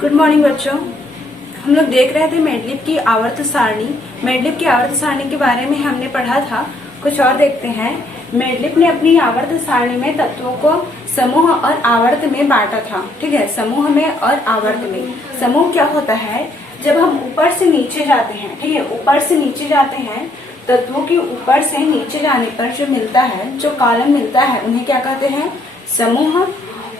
Good morning बच्चों। हम लोग देख रहे थे मेडलिप की आवर्त सारणी। मेडलिप की आवर्त सारणी के बारे में हमने पढ़ा था। कुछ और देखते हैं। मेडलिप ने अपनी आवर्त सारणी में तत्वों को समूह और आवर्त में बांटा था। ठीक है, समूह में और आवर्त में। समूह क्या होता है? जब हम ऊपर से नीचे जाते हैं, ठीक है, ऊपर से नीचे जाते हैं, तत्वों के ऊपर से नीचे जाने पर जो मिलता है, जो कॉलम मिलता है, उन्हें क्या कहते हैं? समूह।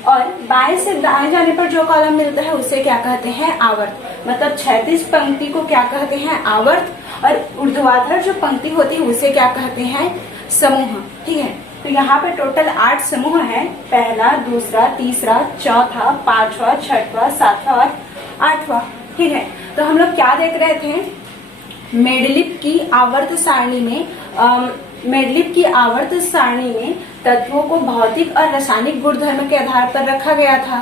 और बाएं से दाएं जाने पर जो कॉलम मिलता है उसे क्या कहते हैं? आवर्त। मतलब क्षैतिज पंक्ति को क्या कहते हैं? आवर्त। और ऊर्ध्वाधर जो पंक्ति होती है उसे क्या कहते हैं? समूह। ठीक है, तो यहाँ पे टोटल 8 समूह है। पहला, दूसरा, तीसरा, चौथा, पांचवा, छठवां, सातवां और 8वां। ठीक है, तो हम लोग क्या देख रहे थे? मेडलिप की आवर्त सारणी में मेडलिप की आवर्त सारणी में तत्वों को भौतिक और रासायनिक गुणधर्म के आधार पर रखा गया था।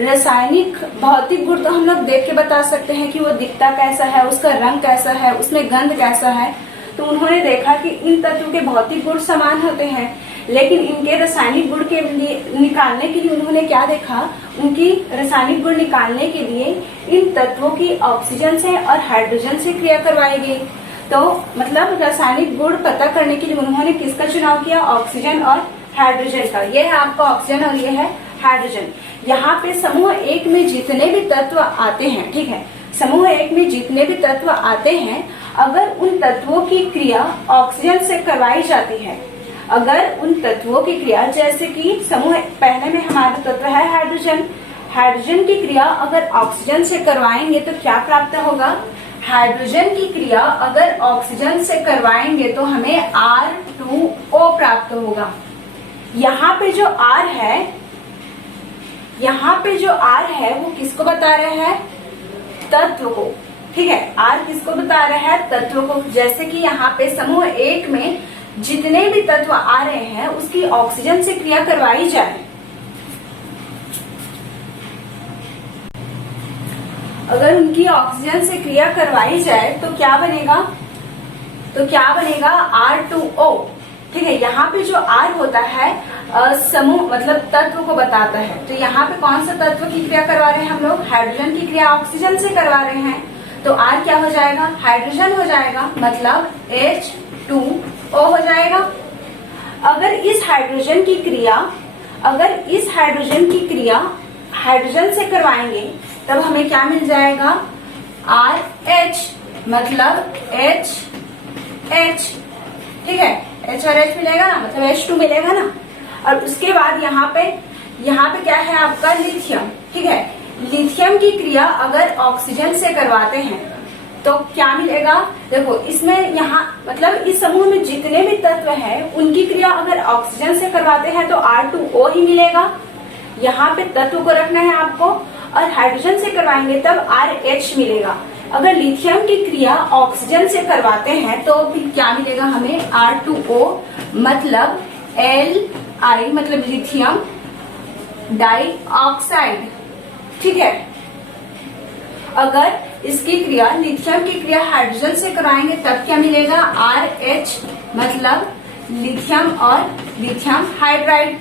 रासायनिक भौतिक गुण तो हम लोग देख के बता सकते हैं कि वो दिखता कैसा है, उसका रंग कैसा है, उसमें गंध कैसा है। तो उन्होंने देखा कि इन तत्वों के भौतिक गुण समान होते हैं, लेकिन इनके रासायनिक गुण के लिए निकालने के लिए उन्होंने क्या देखा? उनकी रासायनिक गुण निकालने के लिए इन तत्वों की ऑक्सीजन से और हाइड्रोजन से क्रिया करवाई गई। तो मतलब रासायनिक गुण पता करने के लिए उन्होंने किसका चुनाव किया? ऑक्सीजन और हाइड्रोजन का। ये है आपका ऑक्सीजन और ये है हाइड्रोजन। यहाँ पे समूह 1 में जितने भी तत्व आते हैं, ठीक है, समूह 1 में जितने भी तत्व आते हैं, अगर उन तत्वों की क्रिया ऑक्सीजन से करवाई जाती है, अगर उन तत्वों की क्रिया, जैसे कि समूह पहले में हमारा तत्व है हाइड्रोजन, हाइड्रोजन की क्रिया अगर ऑक्सीजन से करवाएंगे तो क्या प्राप्त होगा? हाइड्रोजन की क्रिया अगर ऑक्सीजन से करवाएंगे तो हमें R2O प्राप्त होगा। यहाँ पे जो R है, यहाँ पे जो R है वो किसको बता रहे हैं? तत्व को। ठीक है, R किसको बता रहा है? तत्व को। जैसे कि यहाँ पे समूह 1 में जितने भी तत्व आ रहे हैं उसकी ऑक्सीजन से क्रिया करवाई जाए, अगर उनकी ऑक्सीजन से क्रिया करवाई जाए तो क्या बनेगा? तो क्या बनेगा? R2O। ठीक है, यहाँ पे जो R होता है समूह मतलब तत्व को बताता है। तो यहाँ पे कौन सा तत्व की क्रिया करवा रहे हैं हम लोग? हाइड्रोजन की क्रिया ऑक्सीजन से करवा रहे हैं, तो R क्या हो जाएगा? हाइड्रोजन हो जाएगा, मतलब H2O हो जाएगा। अगर इस हाइड्रोजन की क्रिया हाइड्रोजन से करवाएंगे तब हमें क्या मिल जाएगा? RH, मतलब H। ठीक है, H और H मिलेगा ना, मतलब H2 मिलेगा ना। और उसके बाद यहाँ पे क्या है आपका? लिथियम। ठीक है, लिथियम की क्रिया अगर ऑक्सीजन से करवाते हैं तो क्या मिलेगा? देखो इसमें यहाँ मतलब इस समूह में जितने भी तत्व हैं उनकी क्रिया अगर ऑक्सीजन से करवाते हैं तो R2O ही मिलेगा। यहाँ पे तत्व को रखना है आपको, और हाइड्रोजन से करवाएंगे तब RH मिलेगा। अगर लिथियम की क्रिया ऑक्सीजन से करवाते हैं तो फिर क्या मिलेगा हमें? R2O, मतलब Li, मतलब लिथियम डाइऑक्साइड। ठीक है, अगर इसकी क्रिया लिथियम की क्रिया हाइड्रोजन से कराएंगे तब क्या मिलेगा? RH, मतलब लिथियम और लिथियम हाइड्राइड।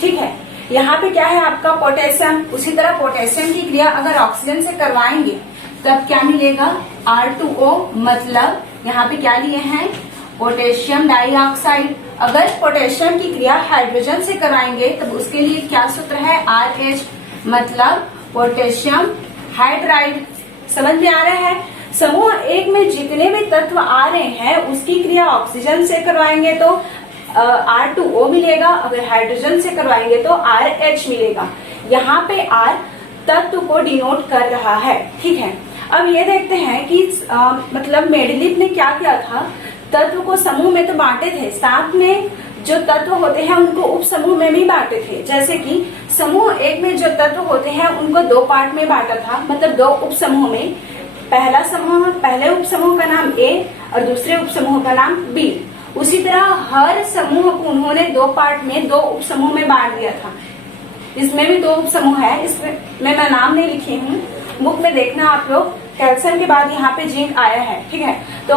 ठीक है, यहाँ पे क्या है आपका? पोटेशियम। उसी तरह पोटेशियम की क्रिया अगर ऑक्सीजन से करवाएंगे तब क्या मिलेगा? R2O, मतलब यहाँ पे क्या लिए हैं? Potassium dioxide. अगर पोटेशियम की क्रिया हाइड्रोजन से कराएंगे तब उसके लिए क्या सूत्र है? RH, मतलब पोटेशियम हाइड्राइड। समझ में आ रहा है? समूह 1 में जितने भी तत्व आ रहे हैं उसकी क्रिया ऑक्सीजन से करवाएंगे तो R2O मिलेगा, अगर हाइड्रोजन से करवाएंगे तो RH मिलेगा। यहाँ पे R तत्व को डिनोट कर रहा है। ठीक है, अब ये देखते हैं कि मतलब मेडलिप ने क्या किया था? तत्व को समूह में तो बांटे थे, साथ में जो तत्व होते हैं उनको उप समूह में भी बांटे थे। जैसे कि समूह 1 में जो तत्व होते हैं उनको 2 पार्ट में बांटा था, मतलब 2 उप समूह में। पहले उप समूह का नाम A और दूसरे उप समूह का नाम B। उसी तरह हर समूह को उन्होंने 2 पार्ट में 2 उप समूह में बांट दिया था। इसमें भी 2 उप समूह है, इसमें मैं नाम नहीं लिखी हूँ, बुक में देखना आप लोग। कैल्शियम के बाद यहाँ पे जिंक आया है। ठीक है, तो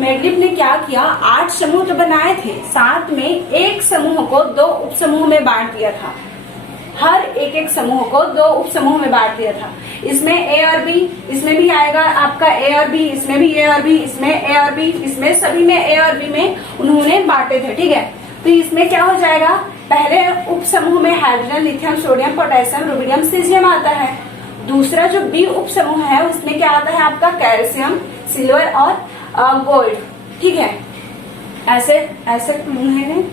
मेडलिप ने क्या किया? 8 समूह तो बनाए थे, साथ में एक समूह को 2 उप समूह में बांट दिया था। हर एक एक समूह को 2 उप समूह में बांट दिया था। इसमें ए और बी, इसमें भी आएगा आपका ए और बी, इसमें भी ए और बी, इसमें ए और बी, इसमें सभी में ए और बी में उन्होंने बांटे थे। ठीक है, तो इसमें क्या हो जाएगा, पहले उप समूह में hydrogen, lithium, sodium, potassium, rubidium, caesium आता है। दूसरा जो बी उप समूह है उसमें क्या आता है आपका कैल्शियम, सिल्वर और गोल्ड। ठीक है, ऐसे ऐसे है।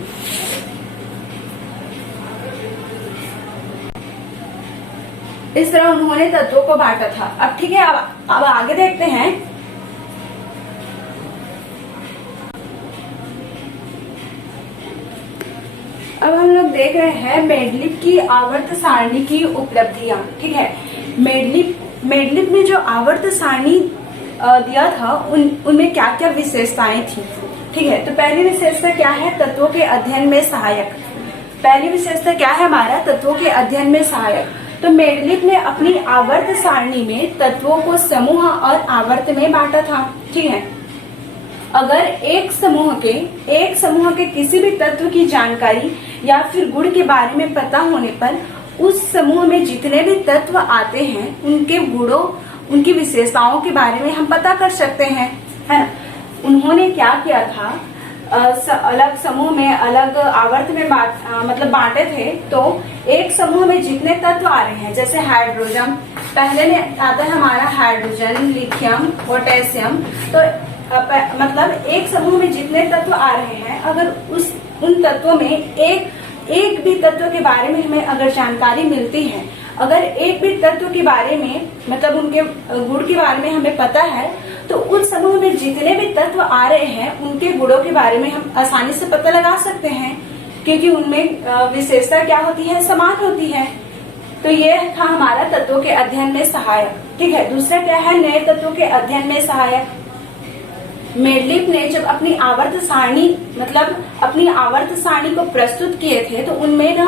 इस तरह उन्होंने तत्वों को बांटा था। अब ठीक है, अब आगे देखते हैं। अब हम लोग देख रहे हैं मेंडलीव की आवर्त सारणी की उपलब्धियां। ठीक है, मेंडलीव ने जो आवर्त सारणी दिया था उनमें क्या क्या विशेषताएं थी। ठीक है, तो पहली विशेषता क्या है, तत्वों के अध्ययन में सहायक। पहली विशेषता क्या है हमारा, तत्वों के अध्ययन में सहायक। तो मेंडलीव ने अपनी आवर्त सारणी में तत्वों को समूह और आवर्त में बांटा था। ठीक है, अगर एक समूह के किसी भी तत्व की जानकारी या फिर गुण के बारे में पता होने पर उस समूह में जितने भी तत्व आते हैं उनके गुणों, उनकी विशेषताओं के बारे में हम पता कर सकते हैं, है ना। उन्होंने क्या किया था, अलग समूह में अलग आवर्त में बांटे थे। तो एक समूह में जितने तत्व आ रहे हैं, जैसे हाइड्रोजन, पहले में आता है हमारा हाइड्रोजन, लिथियम, पोटेशियम। तो मतलब एक समूह में जितने तत्व आ रहे हैं, अगर उन तत्वों में एक भी तत्व के बारे में हमें अगर जानकारी मिलती है, अगर एक भी तत्व के बारे में मतलब उनके गुण के बारे में हमें पता है, तो उस समूह में जितने भी तत्व आ रहे हैं उनके गुणों के बारे में हम आसानी से पता लगा सकते हैं, क्योंकि उनमें विशेषता क्या होती है, समान होती है। तो ये था हमारा तत्वों के अध्ययन में सहायक। ठीक है, दूसरा क्या है, नए तत्वों के अध्ययन में सहायक। मेंडलीव ने जब अपनी आवर्त सारणी को प्रस्तुत किए थे तो उनमें ना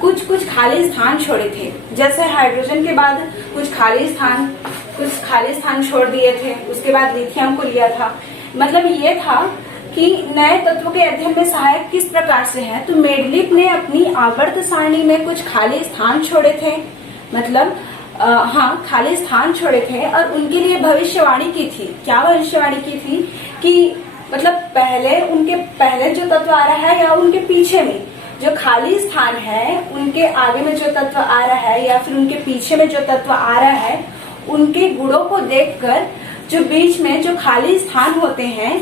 कुछ खाली स्थान छोड़े थे। जैसे हाइड्रोजन के बाद कुछ खाली स्थान छोड़ दिए थे। उसके बाद लिथियम को लिया था। मतलब ये था कि नए तत्वों के अध्ययन में सहायक किस प्रकार से है, तो मेंडलीव ने अपनी आवर्त सारणी में कुछ खाली स्थान छोड़े थे। मतलब खाली स्थान छोड़े थे और उनके लिए भविष्यवाणी की थी। क्या भविष्यवाणी की थी कि मतलब पहले जो तत्व आ रहा है या उनके पीछे में जो खाली स्थान है, उनके आगे में जो तत्व आ रहा है या फिर उनके पीछे में जो तत्व आ रहा है, उनके गुणों को देखकर जो बीच में जो खाली स्थान होते हैं,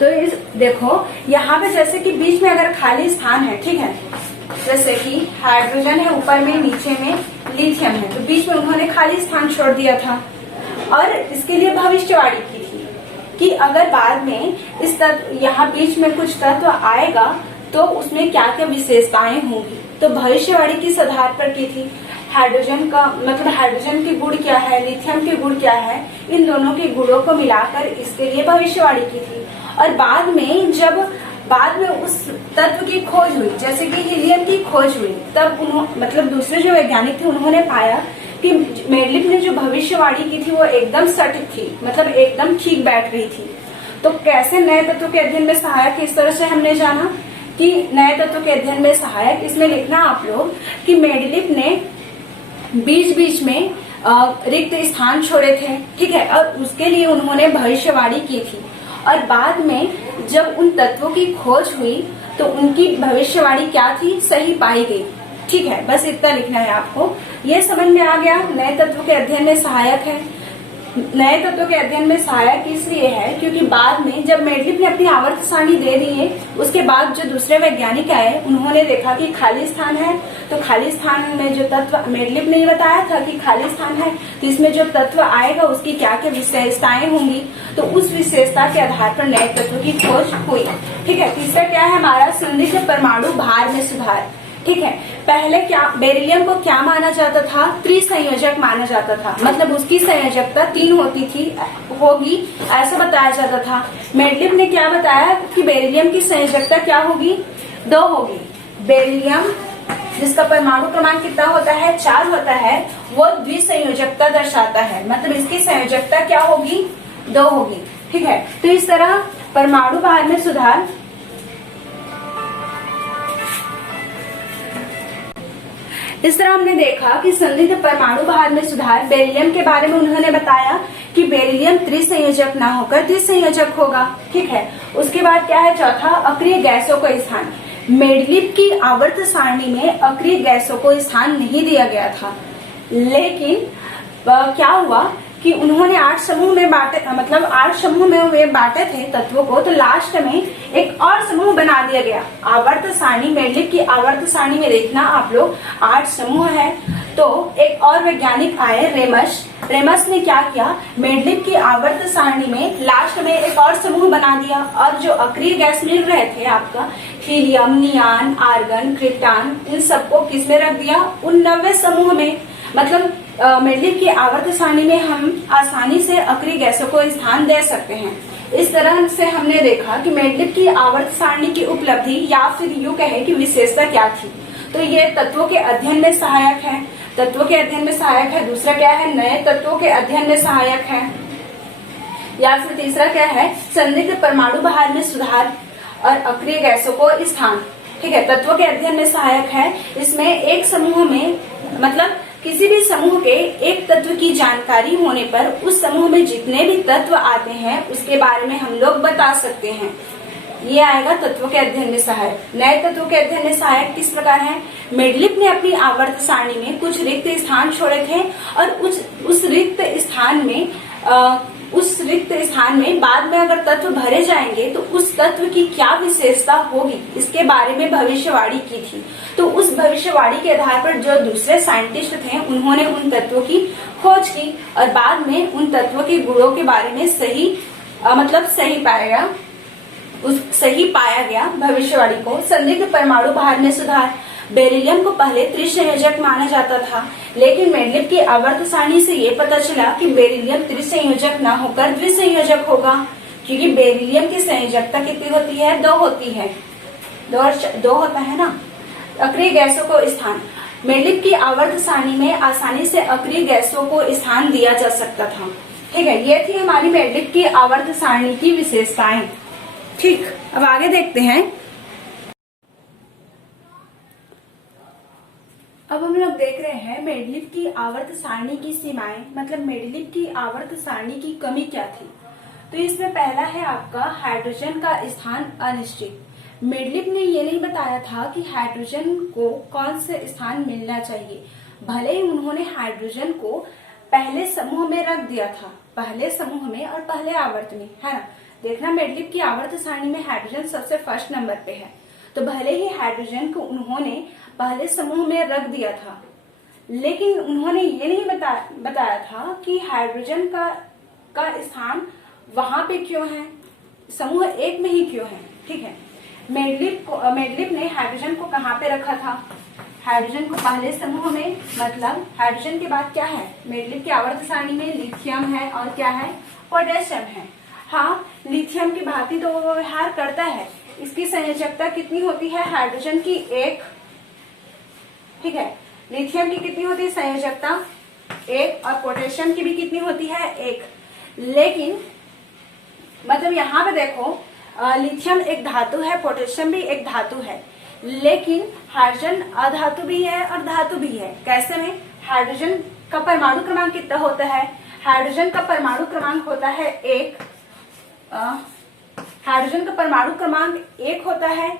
तो देखो यहाँ पे जैसे कि बीच में अगर खाली स्थान है, ठीक है, जैसे कि हाइड्रोजन है ऊपर में, नीचे में लिथियम है, तो बीच में उन्होंने खाली स्थान छोड़ दिया था और इसके लिए भविष्यवाणी की थी कि अगर बाद में इस तत्व यहाँ बीच में कुछ तत्व आएगा तो उसमें क्या क्या विशेषताएं होंगी। तो भविष्यवाणी किस आधार पर की थी, हाइड्रोजन का मतलब हाइड्रोजन के गुण क्या है, लिथियम के गुण क्या है, इन दोनों के गुणों को मिलाकर इसके लिए भविष्यवाणी की थी। और बाद में उस तत्व की खोज हुई, जैसे कि हीलियम की खोज हुई, तब मतलब दूसरे जो वैज्ञानिक थे उन्होंने पाया कि मेंडलीव ने जो भविष्यवाणी की थी वो एकदम सटीक थी, मतलब एकदम ठीक बैठ रही थी। तो कैसे नए तत्वों के अध्ययन में सहायक, इस तरह से हमने जाना कि नए तत्वों के अध्ययन में सहायक। इसमें लिखना आप लोग कि मेंडलीव ने बीच बीच में रिक्त स्थान छोड़े थे, ठीक है, और उसके लिए उन्होंने भविष्यवाणी की थी। और बाद में जब उन तत्वों की खोज हुई तो उनकी भविष्यवाणी क्या थी, सही पाई गई। ठीक है, बस इतना लिखना है आपको। ये समझ में आ गया नए तत्वों के अध्ययन में सहायक है। नए तत्वों के अध्ययन में सहायक इसलिए है क्योंकि बाद में जब मेंडलीव ने अपनी आवर्त सारणी दे दी है, उसके बाद जो दूसरे वैज्ञानिक आए उन्होंने देखा कि खाली स्थान है, तो खाली स्थान में जो तत्व, मेंडलीव ने बताया था कि खाली स्थान है तो इसमें जो तत्व आएगा उसकी क्या क्या विशेषताएं होंगी, तो उस विशेषता के आधार पर नए तत्व की खोज हुई। ठीक है, तीसरा क्या है हमारा, संदिग्ध परमाणु भार में सुधार। ठीक है, पहले क्या बेरिलियम को क्या माना जाता था, त्रिसंयोजक माना जाता था, मतलब उसकी संयोजकता 3 होगी ऐसा बताया जाता था। मेंडलीव ने क्या बताया कि बेरिलियम की संयोजकता क्या होगी, 2 होगी। बेरिलियम जिसका परमाणु क्रमांक कितना होता है, 4 होता है, वो द्विसंयोजकता दर्शाता है, मतलब इसकी संयोजकता क्या होगी, 2 होगी। ठीक है, तो इस तरह परमाणु भार में सुधार इस तरह हमने देखा कि संदिग्ध परमाणु भार में सुधार, बेरिलियम के बारे में उन्होंने बताया कि बेरिलियम त्रिसंयोजक ना होकर द्विसंयोजक होगा। ठीक है, उसके बाद क्या है चौथा, अक्रिय गैसों को स्थान। मेंडलीव की आवर्त सारणी में अक्रिय गैसों को स्थान नहीं दिया गया था, लेकिन क्या हुआ कि उन्होंने 8 समूह में बांटे, मतलब 8 समूह में वे बांटे थे तत्वों को, तो लास्ट में एक और समूह बना दिया गया। आवर्त सारणी, मेंडलीव की आवर्त सारणी में देखना आप लोग 8 समूह है, तो एक और वैज्ञानिक आए रेमस ने क्या किया, मेंडलीव की आवर्त सारणी में लास्ट में एक और समूह बना दिया, और जो अक्रिय गैस मिल रहे थे आपका हीलियम, नियान, आर्गन, क्रिप्टॉन, इन सबको किस में रख दिया, उन 90 समूह में। मतलब मेंडलीव की आवर्त सारणी में हम आसानी से अक्रिय गैसों को स्थान दे सकते हैं। इस तरह से हमने देखा कि मेंडलीव की आवर्त सारणी की उपलब्धि या फिर यूं कहे कि विशेषता क्या थी। तो ये तत्वों के अध्ययन में सहायक है, तत्वों के अध्ययन में सहायक है। दूसरा क्या है, नए तत्वों के अध्ययन में सहायक है। या फिर तीसरा क्या है, संदिग्ध परमाणु भार में सुधार और अक्रिय गैसों को स्थान। ठीक है, तत्वों के अध्ययन में सहायक है। इसमें एक समूह में, मतलब किसी भी समूह के एक तत्व की जानकारी होने पर उस समूह में जितने भी तत्व आते हैं उसके बारे में हम लोग बता सकते हैं। ये आएगा तत्वों के अध्ययन में सहायक। नए तत्वों के अध्ययन में सहायक किस प्रकार है, मेंडलीव ने अपनी आवर्त सारणी में कुछ रिक्त स्थान छोड़े थे, और उस रिक्त स्थान में बाद में अगर तत्व भरे जाएंगे तो उस तत्व की क्या विशेषता होगी, इसके बारे में भविष्यवाणी की थी। तो उस भविष्यवाणी के आधार पर जो दूसरे साइंटिस्ट थे उन्होंने उन तत्वों की खोज की, और बाद में उन तत्वों के गुणों के बारे में सही पाया गया भविष्यवाणी को। संदिग्ध परमाणु भार में सुधार, बेरिलियम को पहले त्रिसंयोजक माना जाता था, लेकिन मेंडलीव की आवर्त सारणी से ये पता चला कि बेरिलियम त्रिसंयोजक ना होकर द्विसंयोजक होगा, क्योंकि बेरिलियम की संयोजकता कितनी होती है, 2 होती है, 2 होता है ना। अक्रिय गैसों को स्थान, मेंडलीव की आवर्त सारणी में आसानी से अक्रिय गैसों को स्थान दिया जा सकता था। ठीक है, ये थी हमारी मेंडलीव की आवर्त सारणी की विशेषताएं। ठीक, अब आगे देखते हैं। अब हम लोग देख रहे हैं मेंडलीव की आवर्त सारणी की सीमाएं, मतलब मेंडलीव की आवर्त सारणी की कमी क्या थी। तो इसमें पहला है आपका हाइड्रोजन का स्थान अनिश्चित। मेंडलीव ने ये नहीं बताया था कि हाइड्रोजन को कौन से स्थान मिलना चाहिए, भले ही उन्होंने हाइड्रोजन को पहले समूह में रख दिया था, पहले समूह में और पहले आवर्त में, है ना। देखना मेंडलीव की आवर्त सारणी में हाइड्रोजन सबसे फर्स्ट नंबर पे है, तो भले ही हाइड्रोजन को उन्होंने पहले समूह में रख दिया था, लेकिन उन्होंने ये नहीं बताया था कि हाइड्रोजन का स्थान वहां पे क्यों है, समूह 1 में ही क्यों है। ठीक है, मेंडलीव ने हाइड्रोजन को कहाँ पे रखा था, हाइड्रोजन को पहले समूह में, मतलब हाइड्रोजन के बाद क्या है, मेंडलीव की आवर्त सारणी में लिथियम है और क्या है, पोटेशियम है। हाँ, लिथियम की भांति तो वो व्यवहार करता है, इसकी संयोजकता कितनी होती है, हाइड्रोजन की 1। ठीक है, लिथियम की कितनी होती है संयोजकता, 1, और पोटेशियम की भी कितनी होती है, 1। लेकिन मतलब यहाँ पे देखो, लिथियम एक धातु है, पोटेशियम भी एक धातु है, लेकिन हाइड्रोजन अधातु भी है और धातु भी है। कैसे में, हाइड्रोजन का परमाणु क्रमांक कितना होता है, हाइड्रोजन का परमाणु क्रमांक होता है 1, हाइड्रोजन का परमाणु क्रमांक 1 होता है,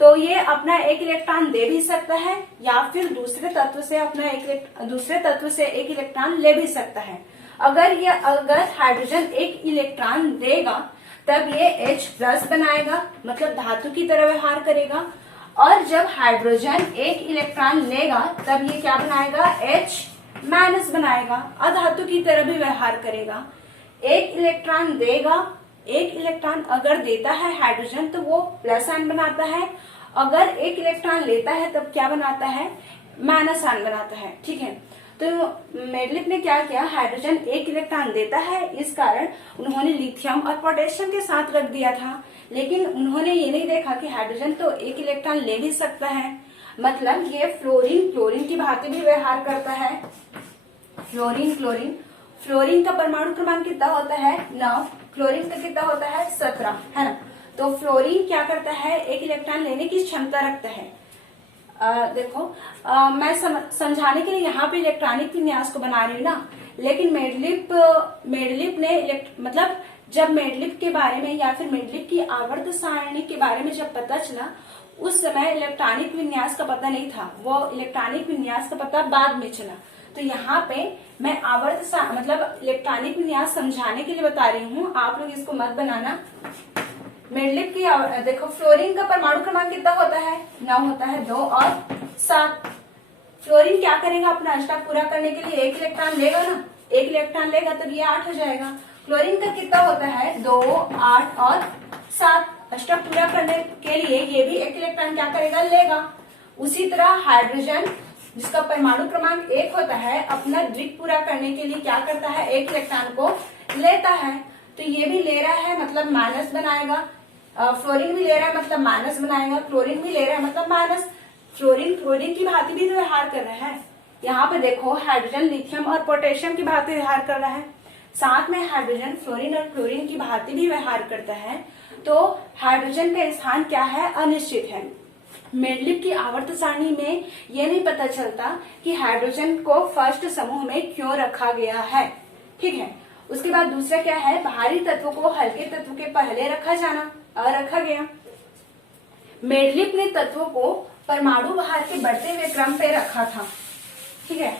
तो ये अपना 1 इलेक्ट्रॉन दे भी सकता है या फिर दूसरे तत्व से 1 इलेक्ट्रॉन ले भी सकता है। अगर हाइड्रोजन 1 इलेक्ट्रॉन देगा तब ये H+ बनाएगा, मतलब धातु की तरह व्यवहार करेगा, और जब हाइड्रोजन 1 इलेक्ट्रॉन लेगा तब ये क्या बनाएगा, H- बनाएगा, अधातु की तरह भी व्यवहार करेगा। 1 इलेक्ट्रॉन देगा, 1 इलेक्ट्रॉन अगर देता है हाइड्रोजन तो वो प्लस आयन बनाता है, अगर 1 इलेक्ट्रॉन लेता है तब क्या बनाता है, माइनस आयन बनाता है। ठीक है, तो मेंडलीव ने क्या किया, हाइड्रोजन 1 इलेक्ट्रॉन देता है, इस कारण उन्होंने लिथियम और पोटेशियम के साथ रख दिया था, लेकिन उन्होंने ये नहीं देखा कि हाइड्रोजन तो 1 इलेक्ट्रॉन ले भी सकता है, मतलब ये क्लोरीन की भांति भी व्यवहार करता है। फ्लोरीन का परमाणु क्रमांक कितना होता है, 9, क्लोरीन का कितना होता है, 17, है ना। तो फ्लोरीन क्या करता है, 1 इलेक्ट्रॉन लेने की क्षमता रखता है, देखो, मैं समझाने के लिए यहाँ पे इलेक्ट्रॉनिक विन्यास को बना रही हूँ ना, लेकिन मेडलिप ने मतलब जब मेडलिप के बारे में या फिर मेडलिप की आवर्त सारणी के बारे में जब पता चला, उस समय इलेक्ट्रॉनिक विन्यास का पता नहीं था, वो इलेक्ट्रॉनिक विन्यास का पता बाद में चला। तो यहाँ पे मैं मतलब इलेक्ट्रॉनिक विन्यास समझाने के लिए बता रही हूँ, आप लोग इसको मत बनाना। मेडलिप की देखो, फ्लोरीन का परमाणु क्रमांक कितना होता है? 9 होता है, 2 और 7। फ्लोरीन क्या करेगा? अपना अष्टक पूरा करने के लिए 1 इलेक्ट्रॉन लेगा ना, 1 इलेक्ट्रॉन लेगा तब ये 8 हो जाएगा। क्लोरीन का कितना होता है? 2, 8 और 7। अष्टक पूरा करने के लिए ये भी 1 इलेक्ट्रॉन क्या करेगा? लेगा। उसी तरह हाइड्रोजन, जिसका परमाणु क्रमांक 1 होता है, अपना द्विक पूरा करने के लिए क्या करता है? 1 इलेक्ट्रॉन को लेता है। तो ये भी ले रहा है मतलब माइनस बनाएगा। फ्लोरीन भी ले रहा है मतलब माइनस बनाएगा। क्लोरीन भी ले रहा है मतलब माइनस। फ्लोरीन की भांति भी व्यवहार कर रहा है। यहाँ पे देखो, हाइड्रोजन लिथियम और पोटेशियम की भांति व्यवहार कर रहा है। साथ में हाइड्रोजन फ्लोरीन और क्लोरीन की भांति भी व्यवहार करता है। तो हाइड्रोजन का स्थान क्या है? अनिश्चित है। मेडलिप की आवर्त सारणी में ये नहीं पता चलता कि हाइड्रोजन को फर्स्ट समूह में क्यों रखा गया है। ठीक है। उसके बाद दूसरा क्या है? भारी तत्व को हल्के तत्व के पहले रखा गया। मेडलिप ने तत्वों को परमाणु भार के बढ़ते हुए क्रम पे रखा था। ठीक है।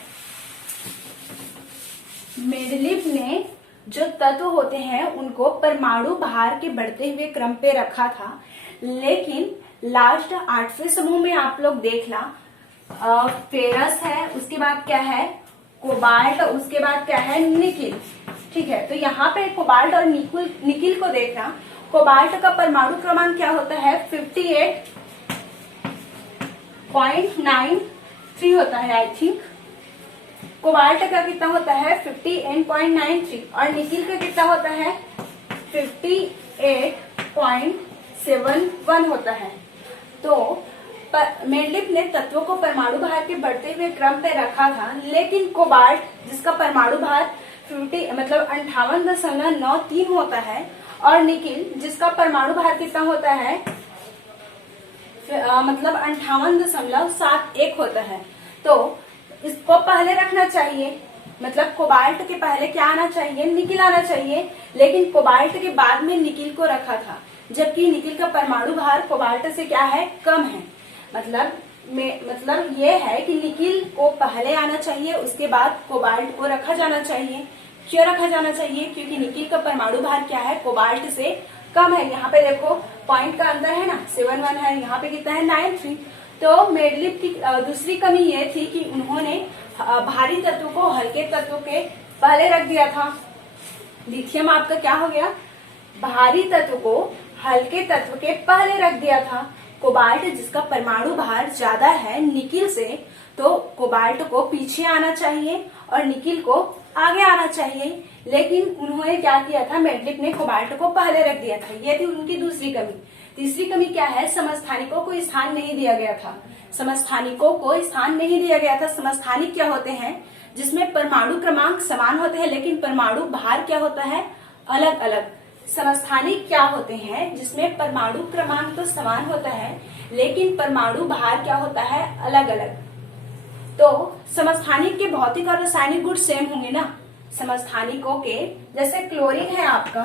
मेडलिप ने जो तत्व होते हैं उनको परमाणु भार के बढ़ते हुए क्रम पे रखा था, लेकिन लास्ट 8वें समूह में आप लोग देखना, फेरस है, उसके बाद क्या है? कोबाल्ट, उसके बाद क्या है? निकिल। ठीक है। तो यहाँ पे कोबाल्ट और निकिल को देखना। कोबाल्ट का परमाणु क्रमांक क्या होता है? 58.93 होता है, आई थिंक। कोबाल्ट का कितना होता है? 58.93। और निकिल का कितना होता है? 58.71 होता है। तो मेडलिप ने तत्वों को परमाणु भार के बढ़ते हुए क्रम पे रखा था, लेकिन कोबाल्ट, जिसका परमाणु भार 58.93 होता है, और निकिल, जिसका परमाणु भार कितना होता है? मतलब 58.71 होता है। तो इसको पहले रखना चाहिए, मतलब कोबाल्ट के पहले क्या आना चाहिए? निकिल आना चाहिए। लेकिन कोबाल्ट के बाद में निकिल को रखा था, जबकि निकिल का परमाणु भार कोबाल्ट से क्या है? कम है। मतलब ये है कि निकिल को पहले आना चाहिए, उसके बाद कोबाल्ट को रखा जाना चाहिए। क्यों रखा जाना चाहिए? क्योंकि निकिल का परमाणु भार क्या है? कोबाल्ट से कम है। यहाँ पे देखो पॉइंट का अंतर है ना, 71 है, यहाँ पे कितना है? 93। तो मेडलिप की दूसरी कमी ये थी कि उन्होंने भारी तत्व को हल्के तत्व के पहले रख दिया था। लिथियम आपका क्या हो गया? भारी तत्व को हल्के तत्व के पहले रख दिया था। कोबाल्ट, जिसका परमाणु भार ज्यादा है निकिल से, तो कोबाल्ट को पीछे आना चाहिए और निकिल को आगे आना चाहिए। लेकिन उन्होंने क्या किया था? मेडलिप ने कोबाल्ट को पहले रख दिया था। ये थी उनकी दूसरी कमी। तीसरी कमी क्या है? समस्थानिकों को स्थान नहीं दिया गया था। समस्थानिकों को स्थान नहीं दिया गया था। समस्थानिक क्या होते हैं? जिसमें परमाणु क्रमांक समान होते हैं, लेकिन परमाणु भार क्या होता है? अलग अलग। समस्थानिक क्या होते हैं? जिसमें परमाणु क्रमांक तो समान होता है, लेकिन परमाणु भार क्या होता है? अलग अलग। तो समस्थानिक के भौतिक और रासायनिक गुण सेम होंगे ना। समस्थानिकों के, जैसे क्लोरीन है आपका,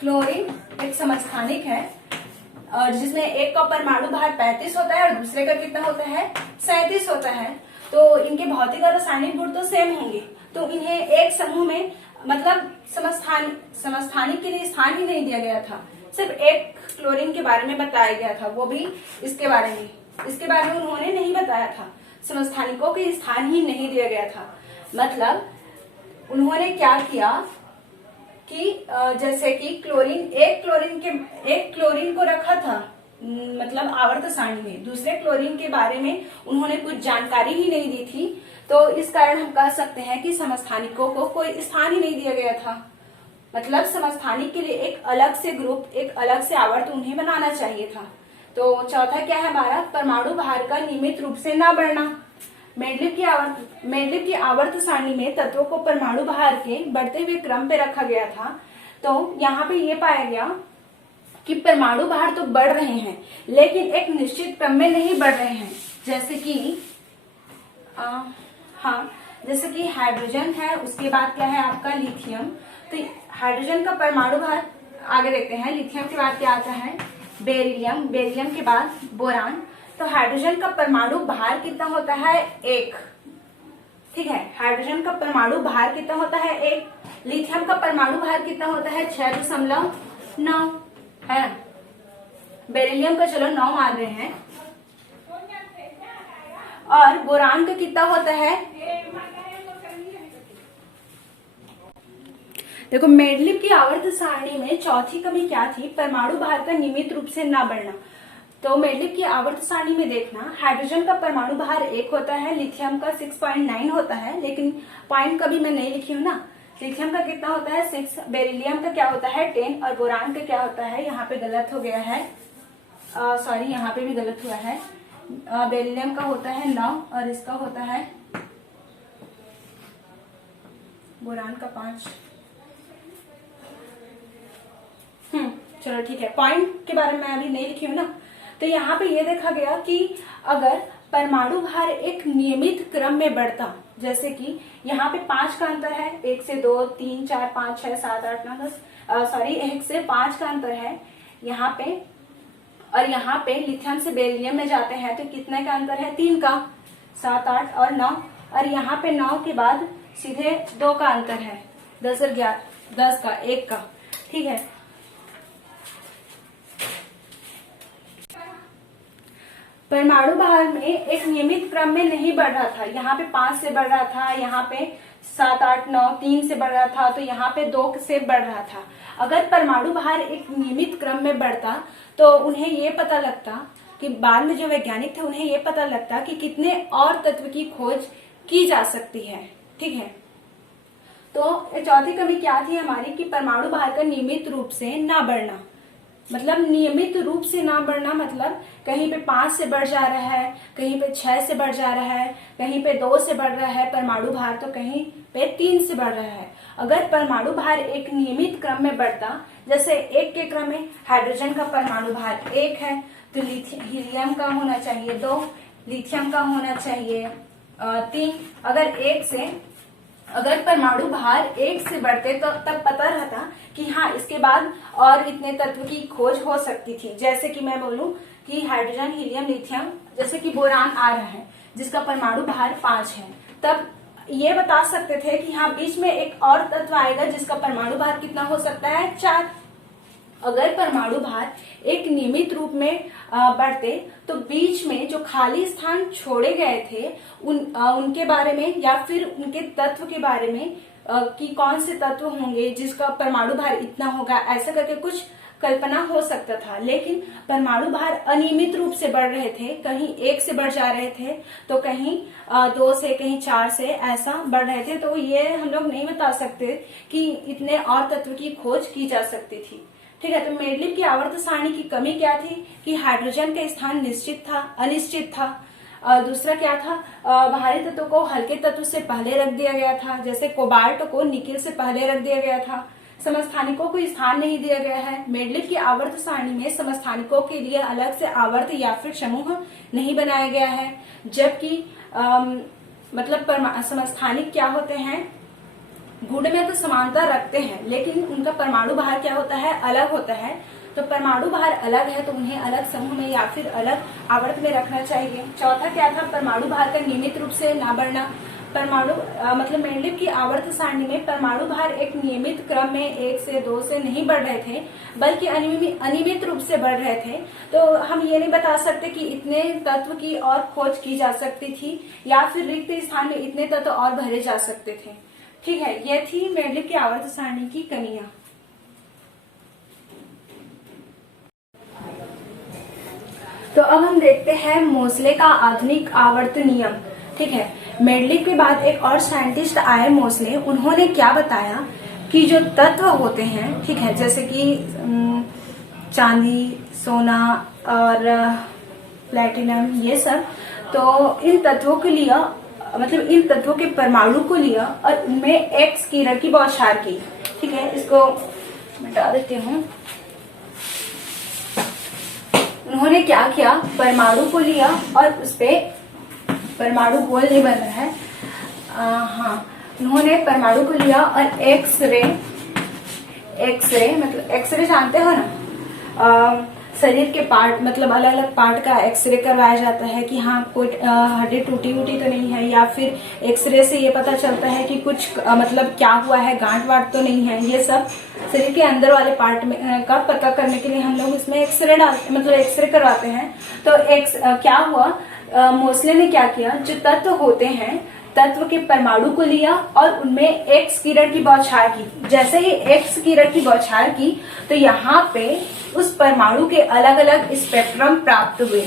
क्लोरीन एक समस्थानिक है, और जिसमें एक का परमाणु भार 35 होता है और दूसरे का कितना होता है? 37 होता है। तो इनके भौतिक और रासायनिक गुण तो सेम होंगे, तो इन्हें एक समूह में, मतलब समस्थानिक के लिए स्थान ही नहीं दिया गया था। सिर्फ एक क्लोरीन के बारे में बताया गया था, वो भी इसके बारे में उन्होंने नहीं बताया था। समस्थानिकों के स्थान ही नहीं दिया गया था। मतलब उन्होंने क्या किया कि जैसे कि एक क्लोरीन को रखा था, मतलब आवर्त सारणी में। दूसरे क्लोरीन के बारे में उन्होंने कुछ जानकारी ही नहीं दी थी, तो इस कारण हम कह सकते हैं कि समस्थानिकों को कोई स्थान ही नहीं दिया गया था। मतलब समस्थानिक के लिए एक अलग से ग्रुप, एक अलग से आवर्त उन्हें बनाना चाहिए था। तो चौथा क्या है हमारा? परमाणु भार का नियमित रूप से न बढ़ना। मेडलिप की आवर्त सारणी में तत्वों को परमाणु भार के बढ़ते हुए क्रम पे रखा गया था। तो यहाँ पे ये पाया गया कि परमाणु भार तो बढ़ रहे हैं लेकिन एक निश्चित क्रम में नहीं बढ़ रहे हैं। जैसे कि जैसे कि हाइड्रोजन है, उसके बाद क्या है आपका लिथियम। तो हाइड्रोजन का परमाणु भार आगे देखते हैं। लिथियम के बाद क्या आता है बेरिलियम, बेरिलियम के बाद बोरान। तो हाइड्रोजन का परमाणु भार कितना होता है 1, ठीक है। हाइड्रोजन का परमाणु भार कितना होता है 1। लिथियम का परमाणु भार कितना होता है 6.9 है ना। बेरिलियम का चलो 9 मान रहे हैं। और बोरान का कितना होता है, देखो मेडलिप की आवर्त सारणी में चौथी कमी क्या थी, परमाणु भार का नियमित रूप से ना बढ़ना। तो मेडलिप की आवर्त सारणी में देखना, हाइड्रोजन का परमाणु भार 1 होता है, लिथियम का 6.9 होता है, लेकिन पॉइंट कभी मैं नहीं लिखी हूँ ना। लिथियम का कितना होता है 6, बेरिलियम का क्या होता है 10 और बोरान का क्या होता है, यहाँ पे गलत हो गया है, सॉरी यहाँ पे भी गलत हुआ है। बेरिलियम का होता है 9 और इसका होता है बोरान का 5। चलो ठीक है, पॉइंट के बारे में अभी नहीं लिखी हूँ ना। तो यहाँ पे ये देखा गया कि अगर परमाणु भार एक नियमित क्रम में बढ़ता, जैसे कि यहाँ पे 5 का अंतर है, 1 से 2, 3, 4, 5, 6, 7, 8, 9, 10, सॉरी 1 से 5 का अंतर है यहाँ पे, और यहाँ पे लिथियम से बेरिलियम में जाते हैं तो कितने का अंतर है 3 का, 7, 8 और 9, और यहाँ पे 9 के बाद सीधे 2 का अंतर है, 10 और 11, 10 का, 1 का, ठीक है। परमाणु भार में एक नियमित क्रम में नहीं बढ़ रहा था, यहाँ पे 5 से बढ़ रहा था, यहाँ पे 7, 8, 9, 3 से बढ़ रहा था, तो यहाँ पे 2 से बढ़ रहा था। अगर परमाणु भार एक नियमित क्रम में बढ़ता तो उन्हें ये पता लगता कि बाद में जो वैज्ञानिक थे उन्हें ये पता लगता कि कितने और तत्व की खोज की जा सकती है, ठीक है। तो चौथी कमी क्या थी हमारी कि परमाणु भार का नियमित रूप से ना बढ़ना। मतलब नियमित रूप से ना बढ़ना मतलब कहीं पे 5 से बढ़ जा रहा है, कहीं पे 6 से बढ़ जा रहा है, कहीं पे 2 से बढ़ रहा है परमाणु भार, तो कहीं पे 3 से बढ़ रहा है। अगर परमाणु भार एक नियमित क्रम में बढ़ता, जैसे 1 के क्रम में हाइड्रोजन का परमाणु भार 1 है, तो हीलियम का होना चाहिए 2, लिथियम का होना चाहिए 3। अगर परमाणु भार 1 से बढ़ते तो तब पता रहता कि हाँ इसके बाद और इतने तत्व की खोज हो सकती थी। जैसे कि मैं बोलूं कि हाइड्रोजन, हीलियम, लिथियम, जैसे कि बोरान आ रहा है जिसका परमाणु भार 5 है, तब ये बता सकते थे कि हाँ बीच में एक और तत्व आएगा जिसका परमाणु भार कितना हो सकता है 4। अगर परमाणु भार एक नियमित रूप में बढ़ते तो बीच में जो खाली स्थान छोड़े गए थे उनके बारे में या फिर उनके तत्व के बारे में कि कौन से तत्व होंगे जिसका परमाणु भार इतना होगा, ऐसा करके कुछ कल्पना हो सकता था। लेकिन परमाणु भार अनियमित रूप से बढ़ रहे थे, कहीं 1 से बढ़ जा रहे थे तो कहीं 2 से, कहीं 4 से ऐसा बढ़ रहे थे। तो ये हम लोग नहीं बता सकते कि इतने और तत्व की खोज की जा सकती थी, ठीक है। तो मेडलिप की आवर्त सारणी की कमी क्या थी कि हाइड्रोजन का स्थान निश्चित था, अनिश्चित था। दूसरा क्या था, भारी तत्व को हल्के तत्व से पहले रख दिया गया था, जैसे कोबाल्ट को निकेल से पहले रख दिया गया था। समस्थानिकों को स्थान नहीं दिया गया है। मेडलिप की आवर्त सारणी में समस्थानिकों के लिए अलग से आवर्त या फिर समूह नहीं बनाया गया है, जबकि मतलब समस्थानिक क्या होते हैं, गुण में तो समानता रखते हैं लेकिन उनका परमाणु भार क्या होता है, अलग होता है। तो परमाणु भार अलग है तो उन्हें अलग समूह में या फिर अलग आवर्त में रखना चाहिए। चौथा क्या था, परमाणु भार का नियमित रूप से ना बढ़ना। परमाणु मतलब मेडलिप की आवर्त सारणी में परमाणु भार एक नियमित क्रम में 1 से 2 से नहीं बढ़ रहे थे, बल्कि अनियमित रूप से बढ़ रहे थे। तो हम ये नहीं बता सकते कि इतने तत्व की और खोज की जा सकती थी या फिर रिक्त स्थान में इतने तत्व और भरे जा सकते थे, ठीक है। ये थी मेडलिप की आवर्त सारणी की कमियां। तो अब हम देखते हैं मोसले का आधुनिक आवर्त नियम, ठीक है। मेडलिप के बाद एक और साइंटिस्ट आए मोसले, उन्होंने क्या बताया कि जो तत्व होते हैं, ठीक है, जैसे कि चांदी, सोना और प्लेटिनम, ये सब, तो इन तत्वों के लिए मतलब इन तत्वों के परमाणु को लिया और उनमें एक्स किरण की बौछार की, ठीक है। इसको मिटा देती हूँ। उन्होंने क्या किया, परमाणु को लिया और उसपे, परमाणु गोल नहीं बन रहा है, हाँ, उन्होंने परमाणु को लिया और एक्सरे मतलब एक्सरे जानते हो ना, शरीर के पार्ट मतलब अलग अलग पार्ट का एक्सरे करवाया जाता है कि हाँ कोई हड्डी टूटी वूटी तो नहीं है, या फिर एक्सरे से ये पता चलता है कि कुछ मतलब क्या हुआ है, गांठ वाट तो नहीं है। ये सब शरीर के अंदर वाले पार्ट में का पता करने के लिए हम लोग इसमें एक्सरे मतलब एक्सरे करवाते हैं। तो क्या हुआ, मोसले ने क्या किया, जो तत्व होते हैं, तत्व के परमाणु को लिया और उनमें एक्स किरण की बौछार की। जैसे ही एक्स किरण की बौछार की तो यहाँ पे उस परमाणु के अलग अलग स्पेक्ट्रम प्राप्त हुए।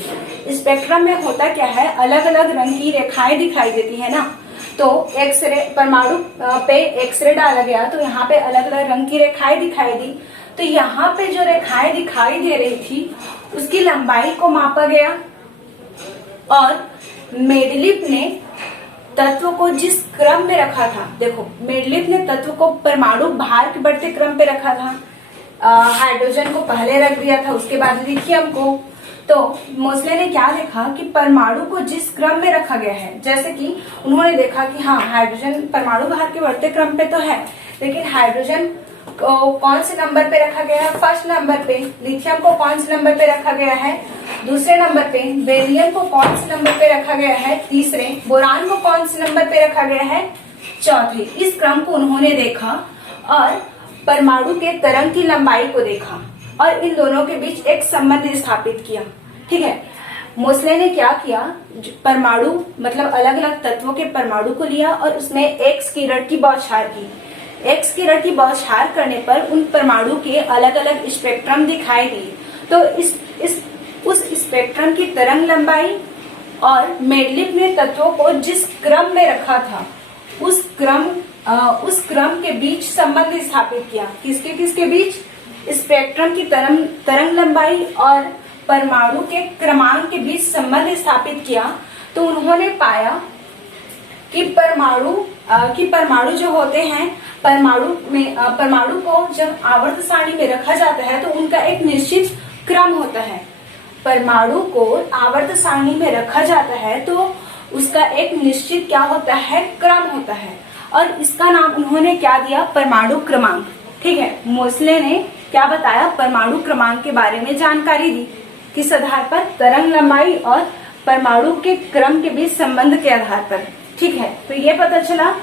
स्पेक्ट्रम में होता क्या है, अलग अलग रंग की रेखाएं दिखाई देती है ना। तो एक्सरे परमाणु पे एक्सरे डाला गया तो यहाँ पे अलग अलग रंग की रेखाएं दिखाई दी। तो यहाँ पे जो रेखाएं दिखाई दे रही थी उसकी लंबाई को मापा गया और मेडलिप ने तत्व को जिस क्रम में रखा था, देखो मेडलिप ने तत्व को परमाणु भार के बढ़ते क्रम पे रखा था। हाइड्रोजन को पहले रख दिया था, उसके बाद लिथियम को। तो मोसले ने क्या देखा कि परमाणु को जिस क्रम में रखा गया है, जैसे कि उन्होंने देखा कि हाँ हाइड्रोजन परमाणु भार के बढ़ते क्रम पे तो है, लेकिन हाइड्रोजन को कौन से नंबर पे रखा गया है, फर्स्ट नंबर पे। लिथियम को कौन से नंबर पे रखा गया है, दूसरे नंबर पे। बेरिलियम को कौन से नंबर पे रखा गया है, तीसरे। बोरान को कौन से नंबर पे रखा गया है, चौथे। इस क्रम को उन्होंने देखा और परमाणु के तरंग की लंबाई को देखा और इन दोनों के बीच एक संबंध स्थापित किया। ठीक है, मोसले ने क्या किया, परमाणु मतलब अलग अलग तत्वों के परमाणु को लिया और उसमें एक्स किरण की बौछार की। एक्स किरण की बौछार करने पर उन परमाणु के अलग अलग स्पेक्ट्रम दिखाई दिए। तो उस स्पेक्ट्रम की तरंग लंबाई और मेडलिप ने तत्वों को जिस क्रम में रखा था उस क्रम के बीच संबंध स्थापित किया। किसके बीच, स्पेक्ट्रम की तरंग लंबाई और परमाणु के क्रमांक के बीच संबंध स्थापित किया। तो उन्होंने पाया कि परमाणु जो होते हैं, परमाणु को जब आवर्त सारणी में रखा जाता है तो उनका एक निश्चित क्रम होता है। परमाणु को आवर्त सारणी में रखा जाता है तो उसका एक निश्चित क्या होता है, क्रम होता है, और इसका नाम उन्होंने क्या दिया, परमाणु क्रमांक। ठीक है, मोसले ने क्या बताया, परमाणु क्रमांक के बारे में जानकारी दी। किस आधार पर, तरंग लंबाई और परमाणु के क्रम के बीच संबंध के आधार पर। ठीक है, तो ये पता चला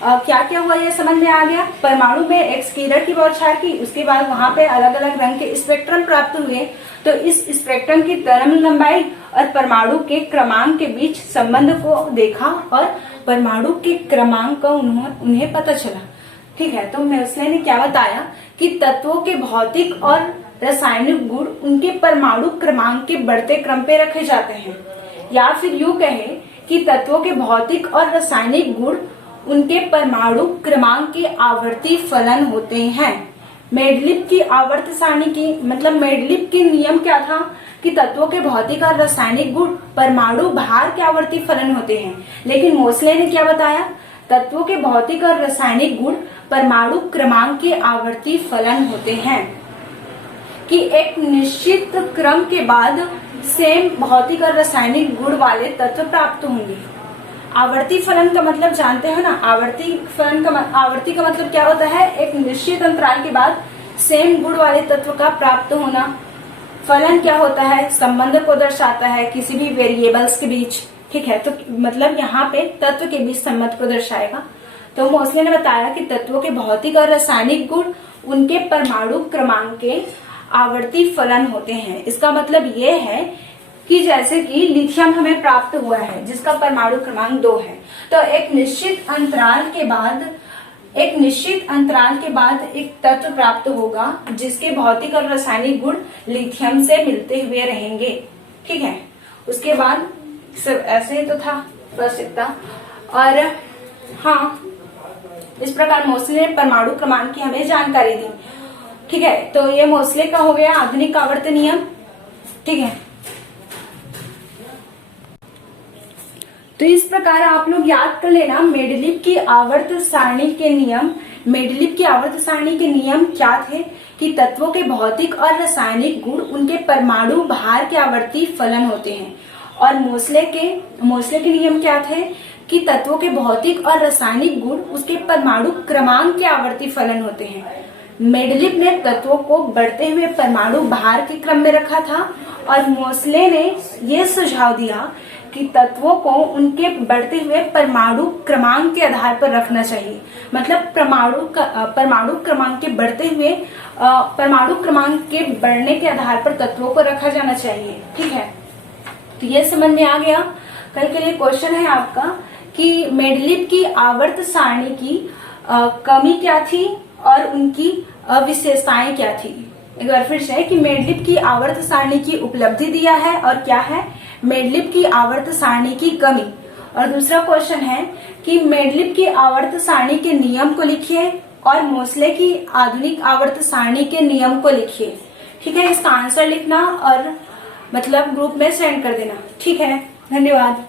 क्या क्या हुआ, ये समझ में आ गया। परमाणु में एक्स किरण की बौछार की, उसके बाद वहां पे अलग अलग रंग के स्पेक्ट्रम प्राप्त हुए। तो इस स्पेक्ट्रम की तरंग लंबाई और परमाणु के क्रमांक के बीच संबंध को देखा और परमाणु के क्रमांक का उन्हें पता चला। ठीक है, तो मोसले ने क्या बताया कि तत्वों के भौतिक और रासायनिक गुण उनके परमाणु क्रमांक के बढ़ते क्रम पे रखे जाते हैं, या फिर यूं कहे कि तत्वों के भौतिक और रासायनिक गुण उनके परमाणु क्रमांक के आवर्ती फलन होते हैं। मेडलिप की आवर्त सारणी की मतलब मेडलिप के नियम क्या था कि तत्वों के भौतिक और रासायनिक गुण परमाणु भार के आवर्ती फलन होते हैं, लेकिन मोसले ने क्या बताया, तत्वों के भौतिक और रासायनिक गुण परमाणु क्रमांक के आवर्ती फलन होते हैं। कि एक निश्चित क्रम के बाद सेम भौतिक और रासायनिक गुण वाले तत्व प्राप्त होंगे। आवर्ती फलन का मतलब जानते हो ना, आवर्ती का मतलब क्या होता है, एक निश्चित अंतराल के बाद सेम गुण वाले तत्व का प्राप्त होना। फलन क्या होता है, संबंध को दर्शाता है किसी भी वेरिएबल्स के बीच। ठीक है, तो मतलब यहाँ पे तत्व के बीच संबंध को दर्शाएगा। तो मोसले ने बताया कि तत्वों के भौतिक और रासायनिक गुण उनके परमाणु क्रमांक के आवर्ती फलन होते हैं। इसका मतलब ये है कि जैसे कि लिथियम हमें प्राप्त हुआ है जिसका परमाणु क्रमांक 2 है, तो एक निश्चित अंतराल के बाद एक तत्व प्राप्त होगा जिसके भौतिक और रासायनिक गुण लिथियम से मिलते हुए रहेंगे। ठीक है, उसके बाद सब ऐसे तो था, बस इतना। और हाँ, इस प्रकार मोसले ने परमाणु क्रमांक की हमें जानकारी दी। ठीक है, तो ये मोसले का हो गया आधुनिक आवर्त नियम। ठीक है, तो इस प्रकार आप लोग याद कर लेना, मेडलिप की आवर्त सारणी के नियम मेंडलीव की आवर्त सारणी के नियम क्या थे कि तत्वों के भौतिक और रासायनिक गुण उनके परमाणु भार के आवर्ती फलन होते हैं। और मोसले के नियम क्या थे कि तत्वों के भौतिक और रासायनिक गुण उसके परमाणु क्रमांक के आवर्ती फलन होते हैं। मेंडलीव ने तत्वों को बढ़ते हुए परमाणु भार के क्रम में रखा था और मोसले ने यह सुझाव दिया कि तत्वों को उनके बढ़ते हुए परमाणु क्रमांक के आधार पर रखना चाहिए। मतलब परमाणु क्रमांक के बढ़ते हुए परमाणु क्रमांक के बढ़ने के आधार पर तत्वों को रखा जाना चाहिए। ठीक है, तो ये समझ में आ गया। कल के लिए क्वेश्चन है आपका कि मेंडलीव की आवर्त सारणी की कमी क्या थी और उनकी विशेषताएं क्या थी। एक बार फिर से कि मेंडलीव की आवर्त सारणी की उपलब्धि दिया है और क्या है मेंडलीव की आवर्त सारणी की कमी। और दूसरा क्वेश्चन है कि मेंडलीव की आवर्त सारणी के नियम को लिखिए और मोसले की आधुनिक आवर्त सारणी के नियम को लिखिए। ठीक है, इसका आंसर लिखना और मतलब ग्रुप में सेंड कर देना। ठीक है, धन्यवाद।